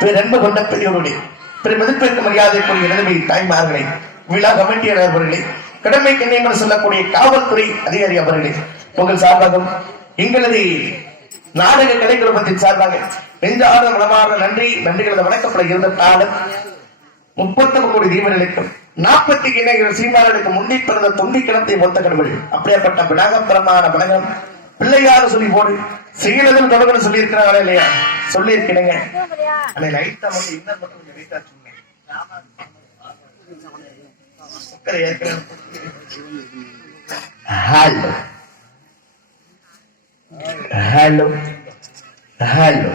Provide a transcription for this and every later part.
பேரன்பு கொண்ட பெரியோருடைய பெருமதிப்பிற்கு மரியாதைக்குரிய நிலைமை தாய்மார்களே, விழா கமிட்டியர் அவர்களே, கடமை கண்ணியங்கள் சொல்லக்கூடிய காவல்துறை அதிகாரி அவர்களே, உங்கள் சார்பாகவும் எங்களது நாடக கலை குழுமத்தின் சார்பாக நெஞ்சார்ந்த மனமார்ந்த நன்றிகளது வணக்கப்பட இருந்தாலும் 30 கோடி தீபநிலைக்கும் 40 இணைகள் சீமானர்களுக்கு முன்னே பிறந்த தொண்டி கிணத்தை ஒத்த கடவுள் அப்படியேப்பட்ட விநாகபரமான வணக்கம் பிள்ளையாரு சொல்லி போடு செய்யறதுன்னு தொடர்பு சொல்லி இருக்கிறாங்களா இல்லையா? சொல்லி இருக்கிறேங்க. லைட்டா மட்டும் இன்னும் மட்டும் கொஞ்சம் லைட்டா சொன்னேன். ஹலோ ஹலோ ஹலோ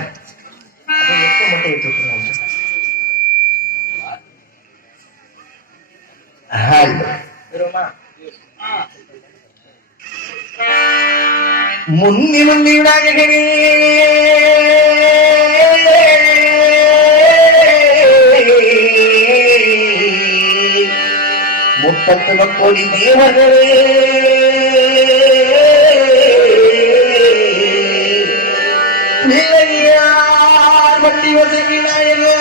ஹலோ முன்னி முன்னி விநாயகனே முப்பத்து கோடி தேவர்களே பிள்ளையார் வட்டி வசை விநாயகா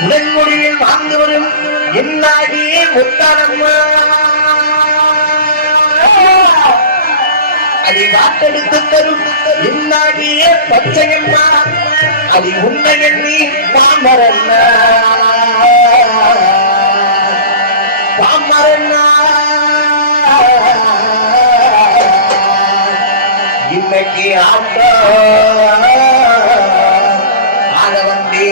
உடன்மொழியில் வாழ்ந்து வரும் என்னாடியே முத்தானம்மா அதை வாட்டெடுத்து தரும் என்னாடியே பச்சையம்மா அதை உண்மை எண்ணி பாமரண்ணா பாமரண்ணா இன்னைக்கு ஆட்டோ ஆட வந்தே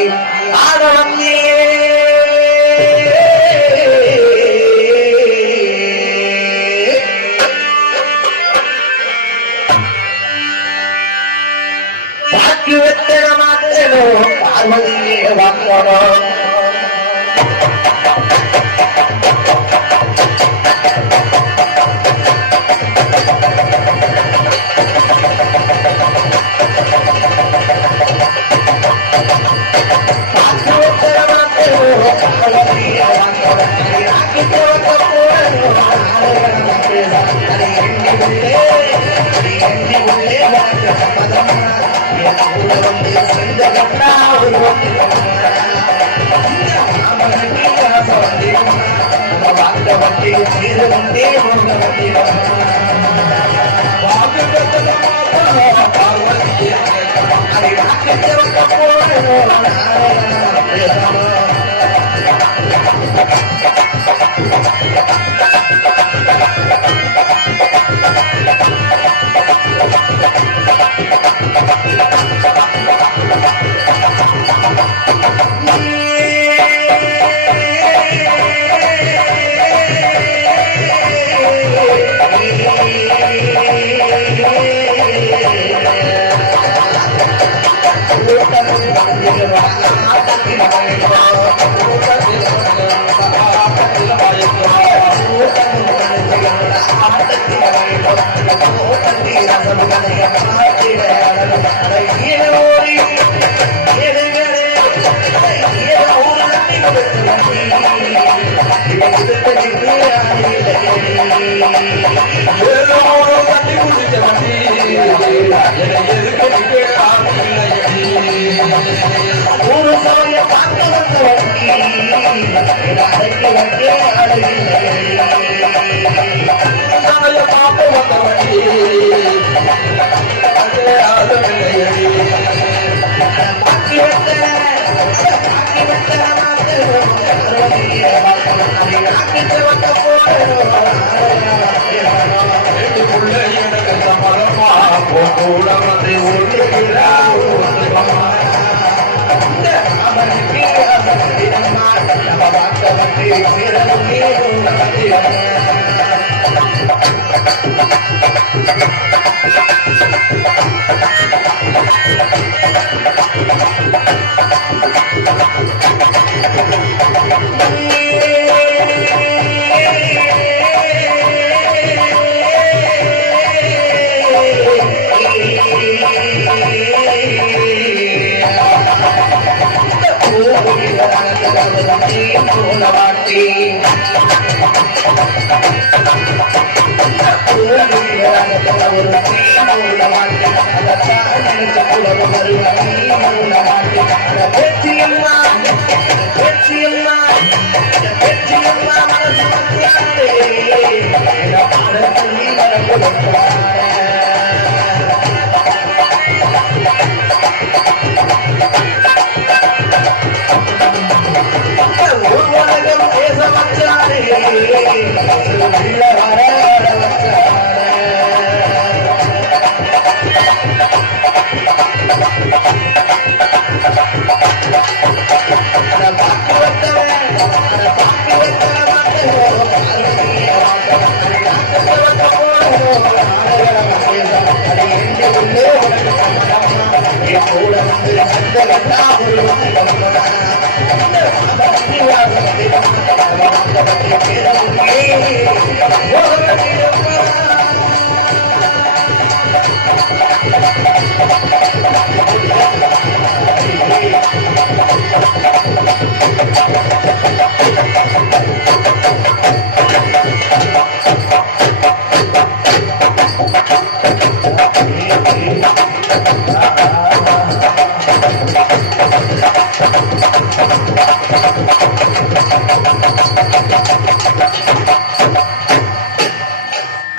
பார்வதியே வாக்கணும்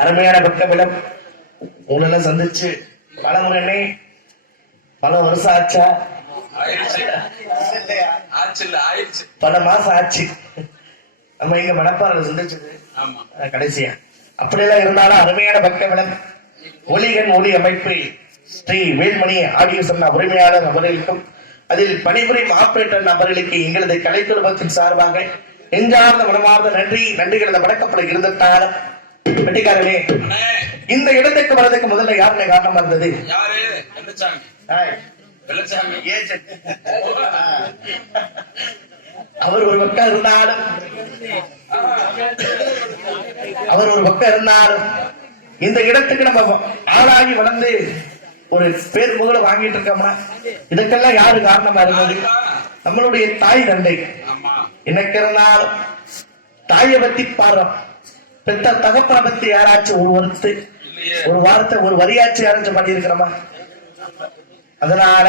அருமையான பக்கபலம் உங்களெல்லாம் சந்திச்சு பலமுறை பல வருஷம் ஆச்சா? பல மாசம் ஆச்சு. நம்ம இங்க மணப்பாறையில சந்திச்சது கடைசியா. அப்படியெல்லாம் இருந்தாலும் அருமையான பக்கபலம் ஒலிகன் ஒலி அமைப்பு ஸ்ரீ வேல்மணி ஆடியோ சொன்ன உரிமையாளர் நபர்களுக்கும் அதில் பணிபுரியும் ஆபரேட்டர் நபர்களுக்கு எங்களது கலைக்குழுமத்தின் சார்பாக நெஞ்சார்ந்த மனமார்ந்த நன்றிகள் வணக்கப்பட இருந்ததாலும் வெட்டிக்காரனே இந்த இடத்துக்கு வரதுக்கு முதல்ல யாருன்னு காரணமா இருந்தது? அவர் ஒரு பக்கம் இருந்தாலும் இந்த இடத்துக்கு நம்ம ஆளாகி வளர்ந்து ஒரு பேர் புகழ வாங்கிட்டு இருக்கோம்னா இதுக்கெல்லாம் யாரு காரணமா இருந்தது? நம்மளுடைய தாய் தந்தை. எனக்கு இருந்தாலும் தாயை பத்தி பாடுறோம், பெத்த தகப்பனை பத்தி யாராச்சும் ஒரு வருத்து ஒரு வார்த்தை ஒரு வரியாட்சி ஆரம்பிச்சு பண்ணி இருக்கிறோமா? அதனால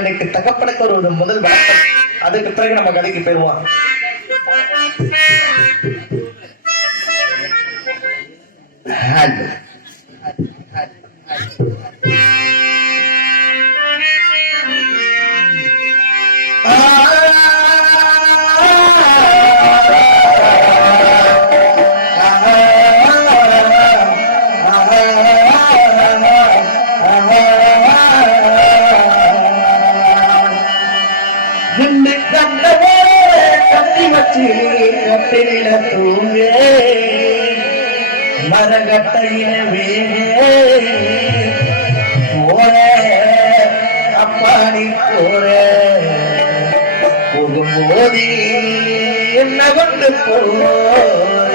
இன்னைக்கு தகப்பனுக்கு ஒரு முதல் வணக்கம். அதுக்கு பிறகு நம்ம கதைக்கு போயிருவோம். மரகட்டையில போற அப்பாடி போற போகும்போது என்ன கொண்டு போற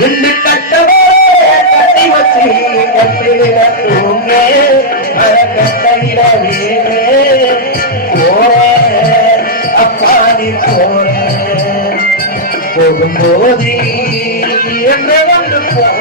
ரெண்டு கட்டவோ கட்டி வச்சு கட்டில தூங்க மரகட்டையில போற அப்பாடி போற போகும்போது என்ன கொண்டு போற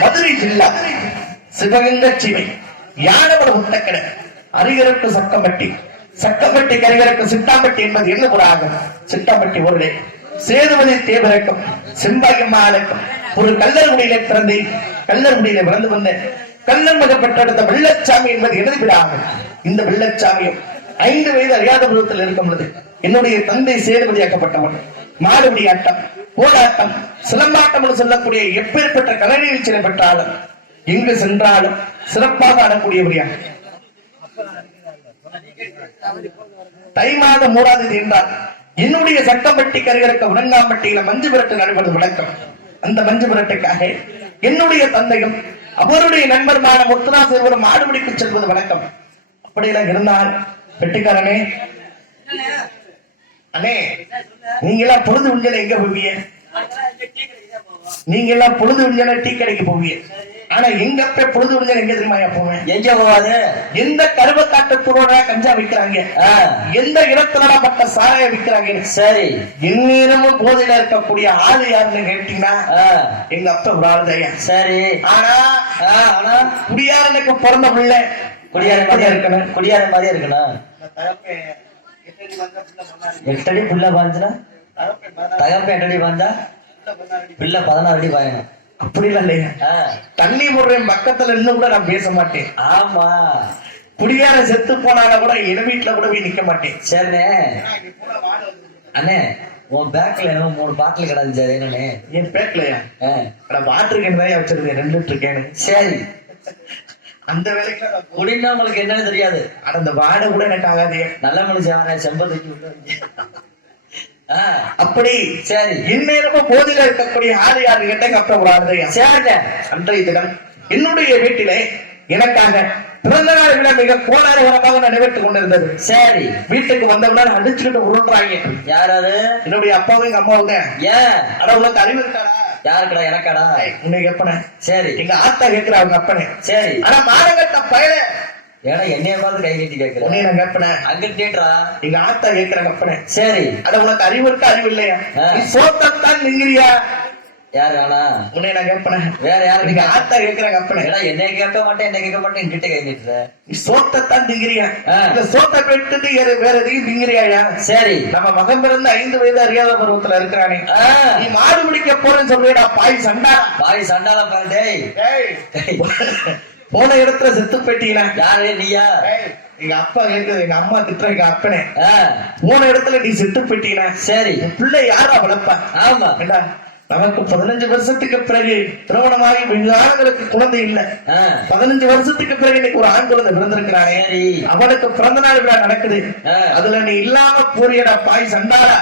மதுரை ஜில்லா சிவகங்கை சீமை யானவர முத்தக்கடை அரிகருக்கு சக்கம்பட்டி சக்கம்பட்டி கரிகருக்கு சிட்டாம்பட்டி என்பது என்ன ஒரு ஆகும். சிட்டாம்பட்டி ஊரிலே சேதுபதி தேவரக்கம் செம்பாயம்மாளுக்கும் ஒரு கல்லர்குடியிலே பிறந்து கல்லர்குடியிலே பிறந்து வந்த கல்லர் மகப்பெற்றெடுத்த வெள்ளச்சாமி என்பது எனது விடாகும். இந்த வெள்ளச்சாமியும் 5 வயது அறியாத பருவத்தில் இருக்கும் பொழுது என்னுடைய தந்தை சேதுபதியாக்கப்பட்டவன். மாடுபிடி ஆட்டம், கோலாட்டம், சிலம்பாட்டம் என்று சொல்லக்கூடிய எப்பேற்பட்ட கலை நிகழ்ச்சியை பெற்றாலும் எங்கு சென்றாலும் சிறப்பாக ஆடக்கூடியவரியா. தை மாதம் 3ஆம் தேதி என்றால் என்னுடைய சட்டம்பட்டி கரையறுக்க உடங்காம்பட்டியில மஞ்சு விரட்டு நடைபெறுவது வழக்கம். அந்த மஞ்சு விரட்டுக்காக என்னுடைய தந்தையும் அவருடைய நண்பருமான முத்துராசு ஒரு மாடுபிடிக்கு செல்வது வழக்கம். அப்படியெல்லாம் இருந்தால் வெட்டிக்காரனே, அண்ணே, நீங்க எல்லாம் பொழுது விஞ்சல எங்க போவீங்க? நீங்க எல்லாம் பொழுது விஞ்சல டீ கடைக்கு போவீங்க. ஆனா எங்க அப்ப பொழுது விஞ்சல எங்க தெரியுமா போவேன்? எங்க போவாது? எந்த கருவக்காட்டு கஞ்சா விற்கிறாங்க, எந்த இடத்துல பட்ட சாராய விற்கிறாங்க, சரி, எந்நேரமும் போதையில இருக்கக்கூடிய ஆளு யாருன்னு கேட்டீங்கன்னா எங்க அப்பா ஒரு ஆள் தான். சரி, ஆனா குடியாரனுக்கு பிறந்த பிள்ளை குடியார மாதிரியா இருக்கணும். குடியார மாதிரியா இருக்கணும். 8 அடி புள்ள பாஞ்சுனா தகப்ப 8 அடி பாஞ்சா பிள்ளை 16 அடி பாயணும். அப்படி இல்லையா? தண்ணி போடுறேன் பக்கத்துல இன்னும் கூட நான் பேச மாட்டேன். ஆமா, குடியார செத்து போனால கூட என் வீட்டுல கூட போய் நிக்க மாட்டேன். சரிண்ணே. அண்ணே, உன் பேக்ல என்ன 3 பாட்டில் கிடந்துச்சு என்னண்ணே? என் பேக்லயா? வாட்டர் கேன் தான் வச்சிருக்கேன், 2 லிட்டர் கேனு. சரி, அந்த வேலைக்கு குடினா உங்களுக்கு என்னன்னு தெரியாது. ஆனா அந்த வாடை கூட எனக்கு ஆகாதே. நல்ல மனுஷன் செம்பதுக்கு அப்படி. சரி, இந்நேரமும் போதில இருக்கக்கூடிய ஆறு யாரு கேட்ட அப்புறம் ஒரு ஆளுதையா. சரி, அன்றைய தினம் என்னுடைய வீட்டிலே எனக்காக பிறந்த நாள் விட மிக கோலாகலமாக நடைபெற்றுக் கொண்டிருந்தது. சரி, வீட்டுக்கு வந்தவுடன் அடிச்சுக்கிட்டு உருட்டுறாங்க. யாராவது? என்னுடைய அப்பாவும் எங்க அம்மாவுங்க. ஏன் அட உனக்கு அறிவு இருக்காடா? யாருக்கடா? எனக்காடா? உன்னை எப்பன? சரி, எங்க ஆத்தா கேட்கிற அவங்க அப்பனே. சரி, ஆனா மானங்கட்ட பயல ஏன்னா என்னைய பார்த்து கை கட்டி கேட்கிறேன். உன்னை நான் கேட்பன அங்க கேட்டா எங்க ஆத்தா கேட்கிற அப்பனே. சரி, அட உனக்கு அறிவு இருக்கா? அறிவு இல்லையா? நீ சோத்தான் நீங்கிறியா? யாரு? ஆனா உன்னை நான் கேட்பன வேற யாரு? நீங்க ஆத்தா கேட்கிறாங்க அப்பனே. ஏன்னா என்னைய கேட்க மாட்டேன், என்ன கேட்க மாட்டேன், என்கிட்ட கை நீட்டுற. நீ சோத்தான் திங்கிறியா? இந்த சோத்தை பெற்றுட்டு வேற எதையும் திங்கிறியா? சரி, நம்ம மகன் பிறந்த 5 வயது அறியாத பருவத்துல இருக்கிறானே, நீ மாடு பிடிக்க போறேன்னு சொல்றியடா பாய் சண்டா. பாய் சண்டால பாரு. போன இடத்துல செத்து போயிட்டீங்கன்னா யாரு? நீயா? எங்க அப்பா கேட்குது, எங்க அம்மா திட்டுற எங்க அப்பனே. போன இடத்துல நீ செத்து போயிட்டீங்கன்னா சரி, பிள்ளை யாரா வளர்ப்பா? ஆமா, நமக்கு 15 வருஷத்துக்கு பிறகு திருமணமாகி ஆண்களுக்கு குழந்தை இல்ல. 15 வருஷத்துக்கு பிறகு இன்னைக்கு ஒரு ஆண் குழந்தை பிறந்திருக்கிறானே, அவனுக்கு பிறந்த நாள் விழா நடக்குது. அதுல நீ இல்லாம போறியடா பாய் சண்டாடா.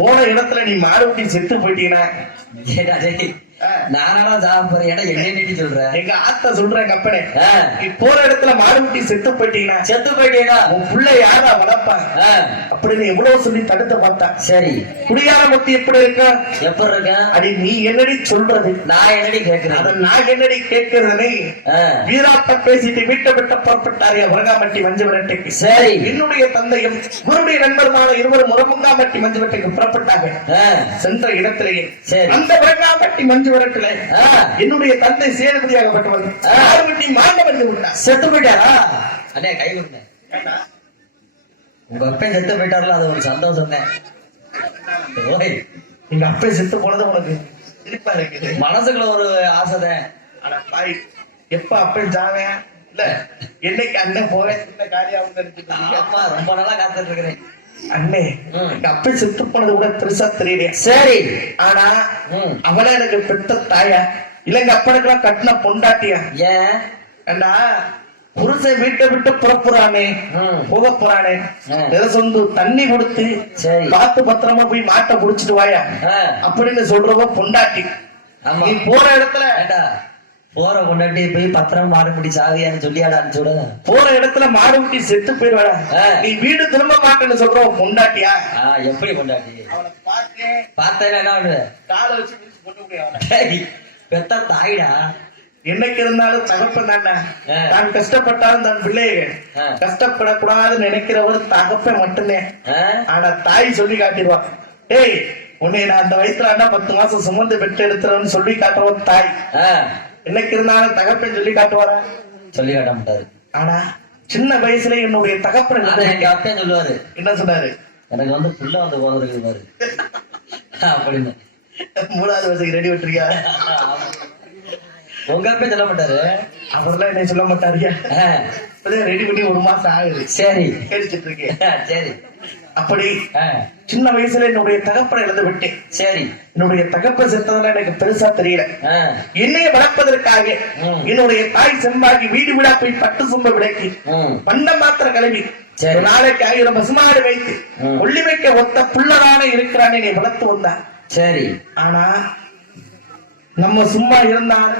போன இடத்துல நீ மாடு ஊட்டி செத்து போயிட்டீங்கன்னா நானா சாப்பிடுறேன். என்ன நீட்டி சொல்ற? எங்க ஆத்தா சொல்றேன் கப்பனே, நீ போற இடத்துல மாடுமுட்டி செத்து போயிட்டீங்கன்னா உன் புள்ள யாரா வளர்ப்பாங்க அப்படின்னு எவ்வளவு சொல்லி தடுத்து பார்த்தா. சரி, குடியார முட்டி எப்படி இருக்க? எப்படி இருக்க? அடி நீ என்னடி சொல்றது? நான் என்னடி கேட்கிறேன்? அதை நான் என்னடி கேட்கிறேன்? வீராப்ப பேசிட்டு வீட்டை விட்டு புறப்பட்டாரு முருங்காம்பட்டி மஞ்சு விரட்டுக்கு. சரி, என்னுடைய தந்தையும் இவருடைய நண்பருமான இருவரும் முருங்காம்பட்டி மஞ்சு விரட்டுக்கு புறப்பட்டாங்க. சென்ற இடத்திலேயே அந்த முருங்காம்பட்டி மஞ்சு விரட்டுல என்னுடைய தந்தை சேதுபதியாகப்பட்டவர் செத்து போயிட்டாரா? அண்ணே கை கொடுங்க. உங்க அப்பா செத்து போயிட்டார்ல, அது ஒரு சந்தோஷம் தான். எங்க அப்பா செத்து போனது உனக்கு திருப்பா இருக்குது, மனசுக்குள்ள ஒரு ஆசைதான். ஆனா பாய் எப்ப அப்ப ஜாவேன் இல்ல என்னைக்கு அண்ணன் போவேன் ரொம்ப நாளா காத்துட்டு இருக்கிறேன். அண்ணே அப்ப செத்து போனது கூட பெருசா தெரியல. சரி, ஆனா அவளே எனக்கு பெத்த தாயா இல்லங்க அப்பனுக்கெல்லாம் கட்டின பொண்டாட்டியா? ஏன் அண்ணா புருஷன் வீட்டை விட்டு புறப்புறானே, போக போறானே, சொந்து தண்ணி கொடுத்து பார்த்து பத்திரமா போய் மாட்டை குடிச்சிட்டு வாயா அப்படின்னு சொல்றவ பொண்டாட்டி. நீ போற இடத்துல போற பொண்டாட்டி போய் பத்திரம் மாடு முடி சாவியான்னு சொல்லியாடான்னு சொல்ல, போற இடத்துல மாடு முடி செத்து போயிடுவாடா. நீ வீடு திரும்ப மாட்டேன்னு சொல்ற பொண்டாட்டியா? எப்படி பொண்டாட்டி? அவனை பார்த்தேன் என்ன காலை வச்சு பெத்த தாயிடா. என்னைக்கு இருந்தாலும் தகப்பன் தாண்டா. தான் கஷ்டப்பட்டாலும் தன் பிள்ளைய கஷ்டப்படக்கூடாதுன்னு நினைக்கிறவர் தகப்பன் மட்டுமே. ஆனா தாய் சொல்லி காட்டிடுவான், ஏய் உன்னை நான் அந்த வயசுல 10 மாசம் சுமந்து பெற்று எடுத்துறேன்னு சொல்லி காட்டுறவன் தாய். என்னைக்கு இருந்தாலும் தகப்பன் சொல்லி காட்டுவாரா? சொல்லி காட்ட மாட்டாரு. ஆனா சின்ன வயசுல என்னுடைய தகப்பன் சொல்லுவாரு. என்ன சொன்னாரு? எனக்கு வந்து புள்ள வந்து போகிறது பாரு அப்படின்னு. 3வது வருஷத்துக்கு ரெடி விட்டுருக்கியா? உங்க அப்பா சொல்ல மாட்டாரு. அவர்லாம் என்ன சொல்ல மாட்டாருயா. ரெடி பண்ணி 1 மாசம் ஆகுது. சரி கேட்டுட்டு இருக்கேன். சரி. அப்படி சின்ன வயசுல என்னுடைய தகப்பனை இழந்து விட்டேன். சரி. என்னுடைய தகப்பன் செத்ததுல எனக்கு பெருசா தெரியல. என்னைய வளர்ப்பதற்காக என்னுடைய தாய் செம்பாகி வீடு வீடா போய் பட்டு சும்ப விலைக்கு பண்ண மாத்திர கலவி நாளைக்கு 1000 பசுமாடு வைத்து கொல்லி வைக்க ஒத்த புள்ளதான இருக்கிறான் என்னை வளர்த்து வந்தான். சரி. ஆனா நம்ம சும்மா இருந்தால்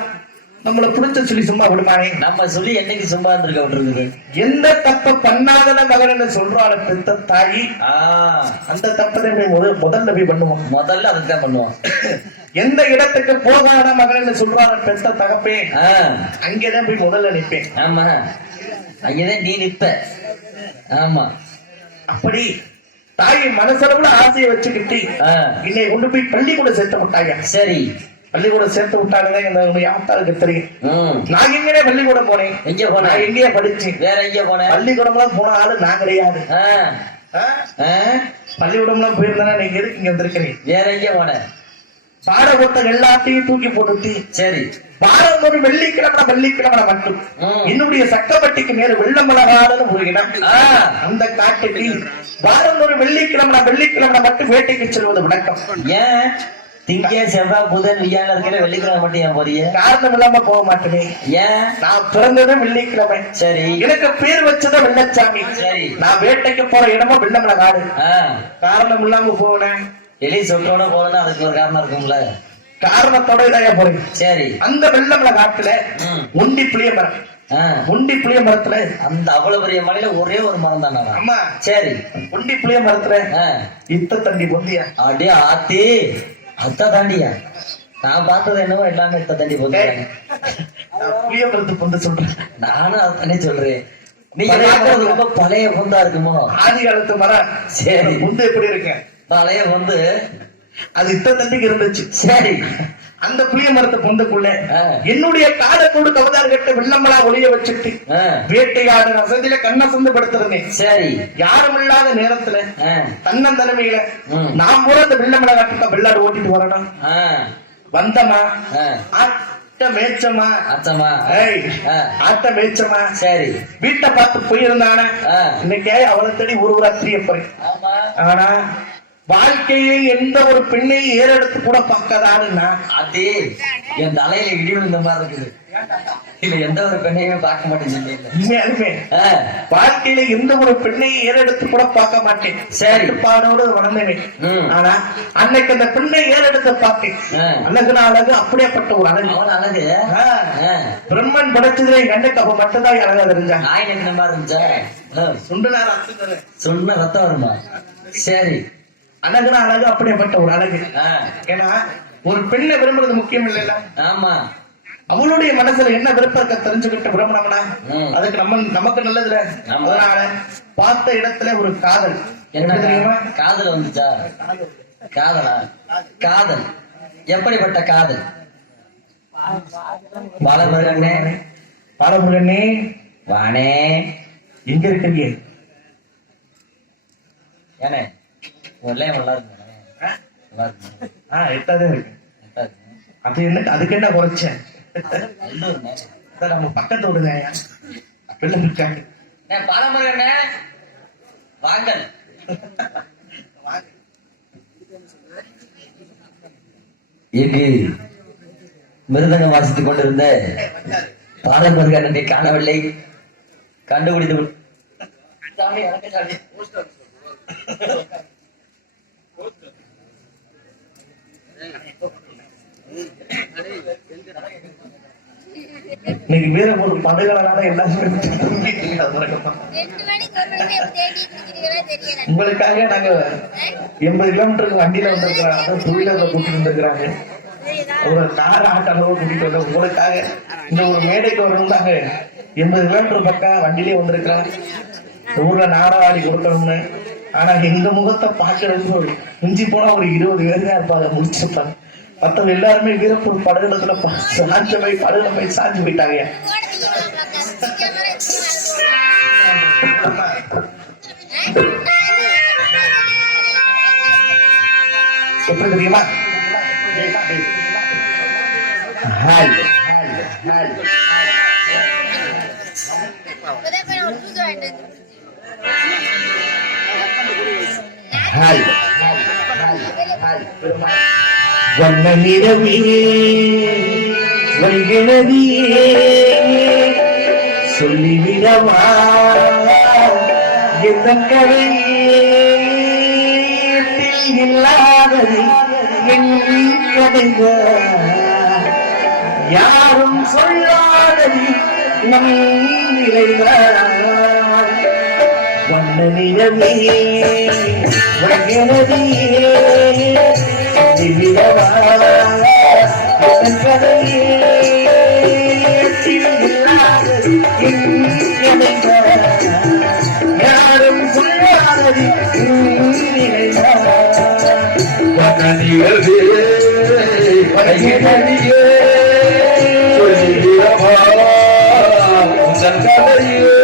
நம்மள புடிச்ச சொல்லி சும்மா விடுமானே? நம்ம சொல்லி என்னைக்கு சும்மா இருந்திருக்க? எந்த தப்ப பண்ணாதன மகன் சொல்றாள் பெத்த தாயி, அந்த தப்பதை முதல்ல போய் பண்ணுவோம். முதல்ல அதுதான் பண்ணுவோம். எந்த இடத்துக்கு போகாத மகன் சொல்றாள் பெத்த தகப்பே, அங்கேதான் போய் முதல்ல நிற்பேன். ஆமா, அங்கேதான் நீ நிற்ப. ஆமா. அப்படி தாயை மனசளவுல ஆசையை வச்சுக்கிட்டு இன்னை கொண்டு போய் பள்ளிக்கூட சேர்த்து விட்டாங்க. சரி. பள்ளிக்கூடம் சேர்த்து விட்டாங்க. ஆத்தாளுக்கு தெரியும். நான் எங்கேயே பள்ளிக்கூடம் போனேன். எங்க போன? எங்கேயே படிச்சேன். வேற எங்க போன? பள்ளிக்கூடம் எல்லாம் போன ஆளு நான் கிடையாது. பள்ளிக்கூடம் எல்லாம் போயிருந்தா நீங்க எதுக்கு இங்க வந்திருக்கிறீங்க? வேற எங்க போன? பாட புத்தகம் எல்லாத்தையும் தூக்கி போட்டு. சரி. வாரம் ஒரு வெள்ளிக்கிழமை மட்டும் என்னுடைய சக்கப்பட்டிக்கு மேல வெள்ளமலகாடு ஒரு இடம். அந்த காட்டுக்கு வாரம் ஒரு வெள்ளிக்கிழமை மட்டும் வேட்டைக்கு செல்வது வணக்கம். ஏன் திங்க செவ்வாய் புதன் வியாழன் இருக்கிற வெள்ளிக்கிழமை மட்டும் ஏன் போறீங்க? காரணம் இல்லாம போக மாட்டேனே. ஏன்? நான் பிறந்ததும் வெள்ளிக்கிழமை. சரி. எனக்கு பேர் வச்சதும் வெள்ளச்சாமி. சரி. நான் வேட்டைக்கு போற இடமும் வெள்ளமலகாடு. காரணம் இல்லாம போனேன். எலி சொட்டோட போனா அதுக்கு ஒரு காரணம் இருக்கும்ல. காரணத்தோட இதையா போறேன். சரி. அந்த வெள்ளமலகாட்டுல ஒண்டி புளிய மரம். ஒண்டி புளிய மரத்துல அந்த அவ்வளவு பெரிய மலையில ஒரே ஒரு மரம் தானே? ஆமா. சரி. ஒண்டி புளிய மரத்துல இத்த தண்டி பொந்தியா? அப்படியே ஆத்தி அத்த தாண்டியா? நான் பார்த்தது என்னவோ எல்லாமே இத்த தண்டி பொந்தியாங்க. புளிய மரத்து பொந்து சொல்றேன். நானும் அத்தனே சொல்றேன். நீங்க ரொம்ப பழைய பொந்தா இருக்குமோ? ஆதி காலத்து மரம். சரி. பொந்து எப்படி இருக்கு? பழைய பொந்து. அது இத்த தண்டிக்கு இருந்துச்சு. சரி. அந்த புளிய மரத்தை பொந்துக்குள்ள என்னுடைய காலத்தோடு கவதார் கட்ட வெள்ளமலா ஒளிய வச்சுட்டு வேட்டையாடு வசதியில கண்ணசந்து படுத்திருந்தேன். சரி. யாரும் இல்லாத நேரத்துல தன்னந்தனிமையில நான் போற அந்த வெள்ளமலா காட்டுக்க வெள்ளாடு ஓட்டிட்டு வரணும். வந்தமா ஆட்ட மேய்ச்சமா ஆட்ட மேய்ச்சமா. சரி. வீட்டை பார்த்து போயிருந்தானே இன்னைக்கே அவளை தேடி ஒரு அத்திரிய போறேன். ஆனா வாழ்க்கையை எந்த ஒரு பெண்ணை ஏறெடுத்து கூட பார்க்கதான்னா அதே என் தலையில இடி விழுந்த மாதிரி இருக்குது. இல்ல எந்த ஒரு பெண்ணையுமே பார்க்க மாட்டேன். வாழ்க்கையில எந்த ஒரு பெண்ணை ஏறெடுத்து கூட பார்க்க மாட்டேன். செயற்பாடோடு வளர்ந்தேன். ஆனா அன்னைக்கு அந்த பெண்ணை ஏறெடுத்து பார்த்தேன். அழகுனா அழகு, அப்படியேப்பட்ட ஒரு அழகு. அழகு பிரம்மன் படைச்சதுல என் கண்ணுக்கு அப்ப மட்டும்தான் அழகா தெரிஞ்சாங்க. நாய் என்ன மாதிரி இருந்துச்சா? சொன்ன ரத்தம் வருமா? சரி. அழகுனா அழகு, அப்படியேப்பட்ட ஒரு அழகு. ஏன்னா ஒரு பெண்ணை விரும்புறது முக்கியம் இல்லைல்ல? ஆமா. அவளுடைய மனசுல என்ன விருப்பத்தை தெரிஞ்சுக்கிட்டு விரும்பினோம்னா அதுக்கு நமக்கு நல்லதுல. அதனால பார்த்த இடத்துல ஒரு காதல். என்ன தெரியுமா? காதல் வந்துச்சா? காதலா? காதல் எப்படிப்பட்ட காதல்? பாலமுருகனே, பாலமுருகனே வானே, எங்க இருக்கீங்க? ஏனே நல்லா இருக்கு. இருக்கு. அது என்ன? அதுக்கு என்ன குறைச்சேன்? நம்ம பக்கத்து விடுங்க. பாலமுருகனே வாங்கல். இங்கு மிருதங்கம் வாசித்துக் கொண்டிருந்த பாலமுருகனை காணவில்லை. கண்டுபிடித்து இன்னைக்கு வீரபூர் படுகளனால எல்லாருமே உங்களுக்காக நாங்க 80 கிலோமீட்டருக்கு வண்டியில வந்திருக்கிறாங்க. டூ வீலர்ல கூட்டிட்டு வந்திருக்கிறாங்க. ஒரு கார் ஆட்டோ கூட்டிட்டு வந்த உங்களுக்காக இந்த ஒரு மேடைக்கு வரணும்னாங்க 80 கிலோமீட்டர் பக்கம் வண்டியிலே வந்திருக்கிறாங்க. ஊர்ல நாடவாடி கொடுக்கணும்னு. ஆனா எங்க முகத்தை பாக்குறதுக்கு மிஞ்சி போனா ஒரு 20 பேர் தான் இருப்பாங்க, முடிச்சிருப்பாங்க. மத்தவங்க எல்லாருமே வீரப்பூர் படகுல சாஞ்சு போய் படகுல போய் சாஞ்சு போயிட்டாங்க. எப்படி தெரியுமா? தாய் பெருமாள் வண்ண நிறமே வைகிறதியே சொல்லிவிடவா எந்த கதையே இல்லாதது என் கதைகள் யாரும் சொல்லாதது நம் நிறைவார் வண்ண நிறமே வைகிறதியே சொல்லிவிடவா எந்த கதையே இல்லாதது என் கதைகள் யாரும் சொல்லாதது சொல்லிவிடவா உந்தன் கதையே